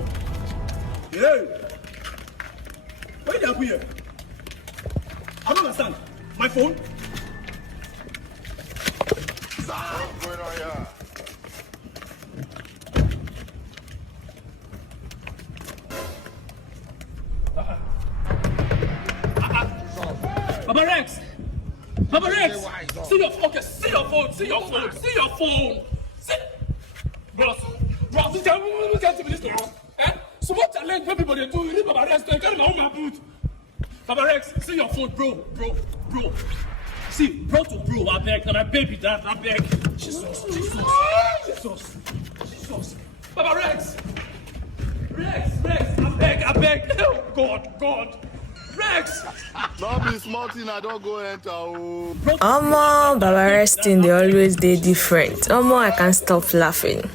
phone. Hey! Why did I be here? I don't understand. My phone? What's going on here? Baba Rex! Baba Rex! See your phone, see your phone, see your phone, see your phone! See... Bros, this guy, we can't see this now. Eh? So what challenge when people they do, you need Baba Rex to carry my own boot. Baba Rex, see your phone, bro. See, bro to bro, I beg, and I baby that, I beg. Jesus. Baba Rex! Rex, I beg. Oh, God. Rex! Not be smart thing, I don't go enter. Oh. Baba Rex thing, they always they different. I can't stop laughing.